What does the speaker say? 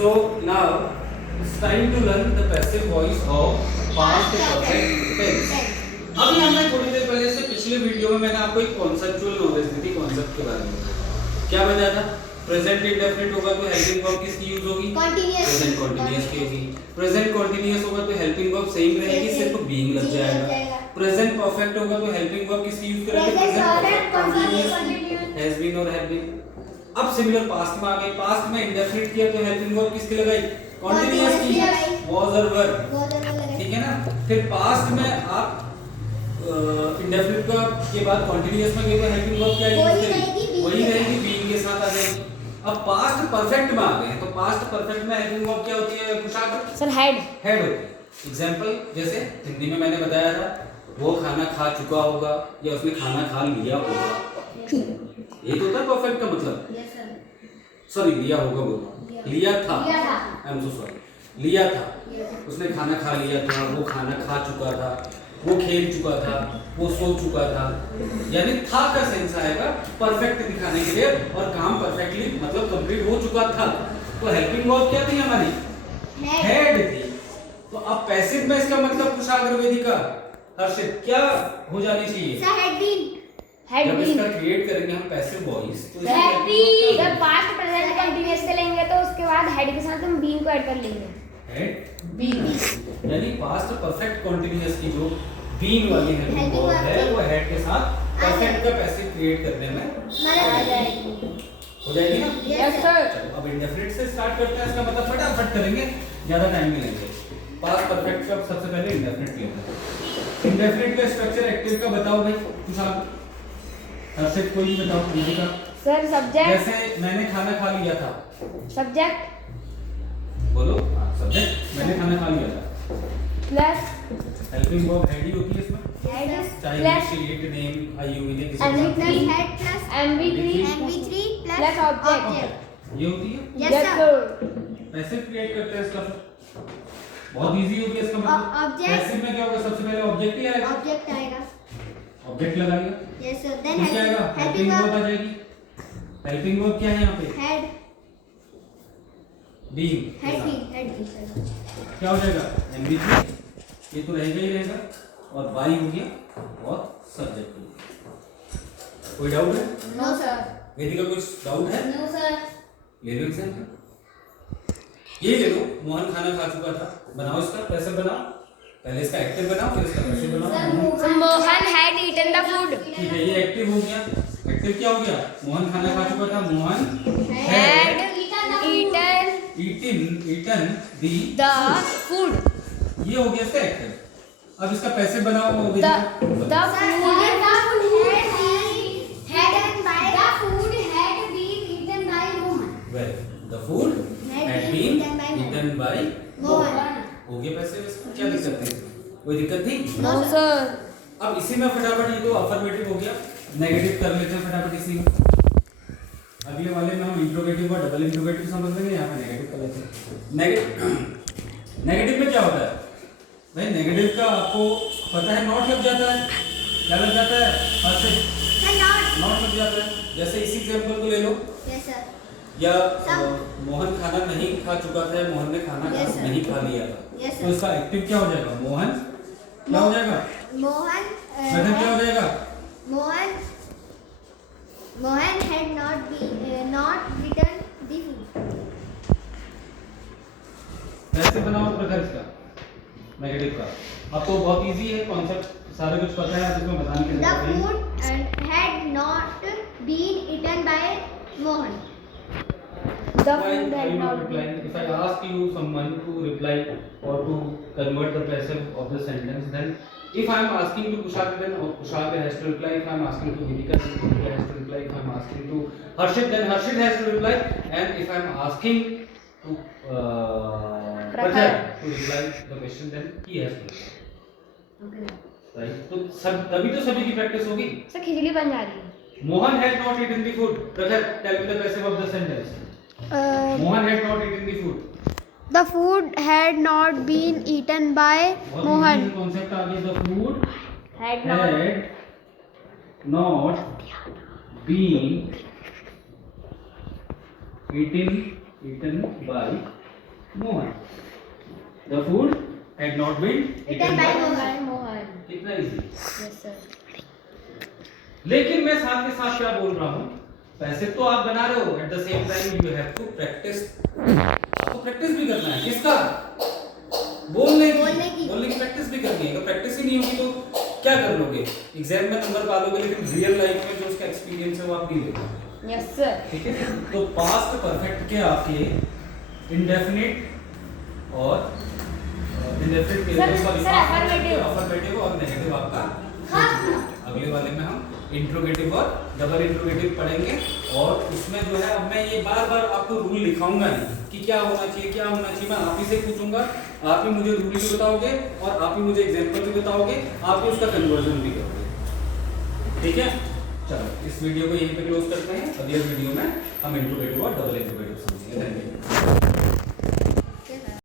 So now it's time to learn the passive voice of past perfect tense. अभी हमने थोड़ी देर पहले से पिछले वीडियो में मैंने आपको एक कॉन्सेप्चुअल नॉलेज दी थी कॉन्सेप्ट के बारे में। क्या बताया था? प्रेजेंट इंडेफिनिट होगा तो हेल्पिंग वर्ब किसकी यूज होगी? प्रेजेंट कंटीन्यूअस की होगी। प्रेजेंट कंटीन्यूअस होगा तो हेल्पिंग वर्ब सेम रहेगी, सिर्फ बीइंग लग जाएगा। प्रेजेंट परफेक्ट होगा तो हेल्पिंग वर्ब किसकी यूज करेंगे? प्रेजेंट कंटीन्यूअस हैज बीन और हैव बीन। अब सिमिलर पास्ट में आ गए। पास्ट में इंडेफिनिट किया तो हेल्पिंग वर्ब किसकी लगाई? कंटीन्यूअस की, वाज और वर। ठीक है ना? फिर पास्ट में आप इंडेफिनिट का के बाद कंटीन्यूअस में गए तो हेल्पिंग वर्ब क्या यूज वही रहेगी, बीइंग के साथ आ जाएगी। अब पास्ट परफेक्ट में आ गए तो पास्ट परफेक्ट में हेल्पिंग वर्ब क्या होती है कुशाग्र? सर हेड होती है। एग्जांपल जैसे हिंदी में मैंने बताया था, वो खाना खा चुका होगा या उसने खाना खा लिया होगा। ये तो होता है परफेक्ट का मतलब। Yes sir. सॉरी लिया होगा बोला, लिया था। I am so sorry. लिया था, उसने खाना खा लिया था, वो खाना खा चुका था, वो खेल चुका था, वो सो चुका था। यानी था का सेंस आएगा परफेक्ट दिखाने के लिए, और काम परफेक्टली मतलब कंप्लीट हो चुका था। तो हेल्पिंग वर्ब क्या थी हमारी? हेड थी। तो अब पैसिव में इसका मतलब कुशाग्र वेदिका हर्षित क्या हो जानी चाहिए? जब इसका क्रिएट करेंगे हम पैसिव वॉइस तो जब पास्ट प्रेजेंट कंटीन्यूअस से लेंगे तो उसके बाद हेड के साथ हम बीइंग को ऐड कर लेंगे। हेड बीइंग, यानी पास्ट परफेक्ट कंटीन्यूअस की जो बीइंग वाली हेल्पिंग वर्ब है वो हेड के साथ परफेक्ट का पैसिव क्रिएट करने में आ जाएगी। हो जाएगी ना? Yes sir. चलो अब इंडेफिनिट से स्टार्ट करते हैं। इसका मतलब फटाफट करेंगे, ज्यादा टाइम नहीं लेंगे। पास्ट परफेक्ट का सबसे पहले इंडेफिनिट लेते हैं। इंडेफिनिट का स्ट्रक्चर एक्टिव का बताओ भाई, कुछ आप हर्षित कोई भी बताओ। दीदी का सर सब्जेक्ट, जैसे मैंने खाना खा लिया था। सब्जेक्ट बोलो। सब्जेक्ट मैंने खाना खा लिया था प्लस हेल्पिंग वर्ब हेड ही होती है इसमें। हेड चाहे plus she it name I you will MV3 plus object ये होती है। Yes, sir. पैसिव क्रिएट करते हैं इसका फिर बहुत इजी होती है इसका मतलब। Object. पैसिव में क्या होगा? सबसे पहले ऑब्जेक्ट ही आएगा, ऑब्जेक्ट आएगा। ऑब्जेक्ट लगा लिया। Yes sir. फिर क्या आएगा? हेल्पिंग वर्ब आ जाएगी। हेल्पिंग वर्ब क्या है यहाँ पे? Head being. Head sir. क्या हो जाएगा? MV3 ये तो रहेगा ही रहेगा, और बाई हो गया और सब्जेक्ट हो गया। कोई डाउट है? No sir. वेदिका कुछ डाउट है? No sir. ले लो एग्जांपल, ये ले लो। मोहन खाना खा चुका था, बनाओ इसका पैसिव बनाओ। पहले इसका एक्टिव बनाओ फिर इसका पैसिव बनाओ। Mohan had eaten the food. ठीक है, ये एक्टिव हो गया। एक्टिव क्या हो गया? मोहन खाना खा चुका था, Mohan had eaten the food. ये हो गया इसका एक्टिव। अब इसका पैसिव बनाओ। The the food had been eaten by Mohan. हो गया पैसिव इसका। क्या दिक्कत थी? कोई दिक्कत थी? No sir. अब इसी में फटाफट ये तो अफर्मेटिव हो गया, नेगेटिव कर लेते हैं फटाफट इसी में। अगले वाले में हम इंट्रोगेटिव और डबल इंट्रोगेटिव समझ लेंगे, यहाँ पे नेगेटिव कर लेते हैं। नेगेटिव में क्या होता है भाई? नेगेटिव का आपको पता है, नॉट लग जाता है। क्या लग जाता है? नॉट लग जाता है। जैसे इसी एग्जांपल को ले लो। Yes sir. या मोहन खाना नहीं खा चुका था, मोहन ने खाना नहीं खा लिया था। Yes, तो इसका एक्टिव क्या हो जाएगा? मोहन क्या हो जाएगा? मोहन मतलब क्या हो जाएगा? Mohan had not returned the food. कैसे बनाओ प्रकार इसका नेगेटिव का? अब तो बहुत इजी है, कॉन्सेप्ट सारे कुछ पता है, आप इसमें बताने की The जरूरत नहीं। food had not been eaten by Mohan. The Why food are had you not not replying? been. If I ask you someone to reply or to convert the passive of the sentence, then if I am asking to Kushag, then Kushag has to reply. If I am asking to Vidika, then Vidika has to reply. If I am asking to Harshit, then Harshit has to reply. And if I am asking to Prakhar to reply the question, then he has to reply. Okay. Right? तो सब तभी तो सभी की practice होगी। Sir खिचड़ी बन जा रही है। Mohan had not eaten the food. Prakhar, tell me the passive of the sentence. Mohan had not eaten the food. The food had not been eaten by Mohan. Concept आ गया। The food Had not been eaten by Mohan. The food had not been Eaten by by Mohan. कितना easy. Yes sir. लेकिन मैं साथ के साथ क्या बोल रहा हूँ, पैसे तो आप बना रहे हो, at the same time you have to practice. आपको प्रैक्टिस भी करना है, किसका? बोलने की प्रैक्टिस भी करनी है। अगर प्रैक्टिस ही नहीं होगी तो क्या कर लोगे? एग्जाम में नंबर पा लोगे, लेकिन रियल लाइफ में जो उसका एक्सपीरियंस है वो आप नहीं लेते। Yes sir. ठीक है, तो पास्ट परफेक्ट के आपके इंडेफिनिट और इंडेफिनिट के सर, अफर्मेटिव और नेगेटिव आपका। अगले वाले में हम इंट्रोगेटिव और डबल इंट्रोगेटिव पढ़ेंगे, और इसमें जो है अब मैं ये बार बार आपको रूल लिखाऊंगा नहीं कि क्या होना चाहिए क्या होना चाहिए। मैं आप ही से पूछूंगा, आप ही मुझे रूल भी बताओगे और आप ही मुझे एग्जांपल भी बताओगे, आप ही उसका कन्वर्जन भी करोगे। ठीक है, चलो इस वीडियो को यहीं पे क्लोज करते हैं। अगले वीडियो में हम इंट्रोगेटिव और डबल इंट्रोगेटिव समझेंगे। Thank you.